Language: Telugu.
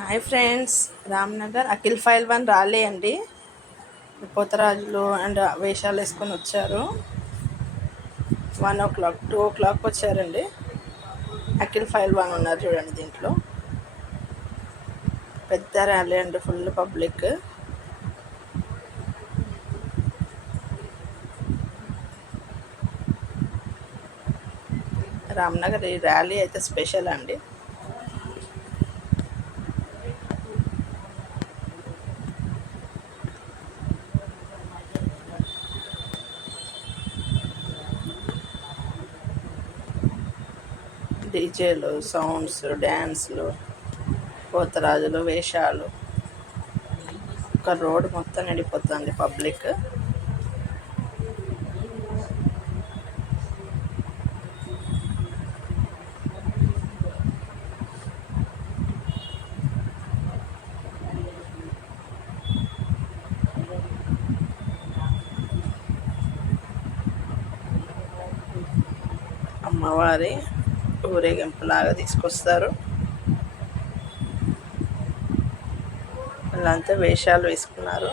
Hi friends, Ramnagar Akhil file 1 రాలే అండి. పోతరాజులు అండ్ వేషాలు వేసుకొని వచ్చారు. 1 o'clock 2 o'clock వచ్చారండి. అఖిల్ ఫైల్ 1 ఉన్నారు చూడండి. దీంట్లో పెద్ద ర్యాలీ అండి, ఫుల్ పబ్లిక్. రామ్నగర్ ఈ ర్యాలీ అయితే స్పెషల్ అండి. డీజేలు, సౌండ్స్, డ్యాన్స్లు, పోతరాజులు వేషాలు, ఒక రోడ్ మొత్తం నిండిపోతుంది పబ్లిక్. అమ్మవారి ఊరేగింపులాగా తీసుకొస్తారు. వీళ్ళంతా వేషాలు వేసుకున్నారు.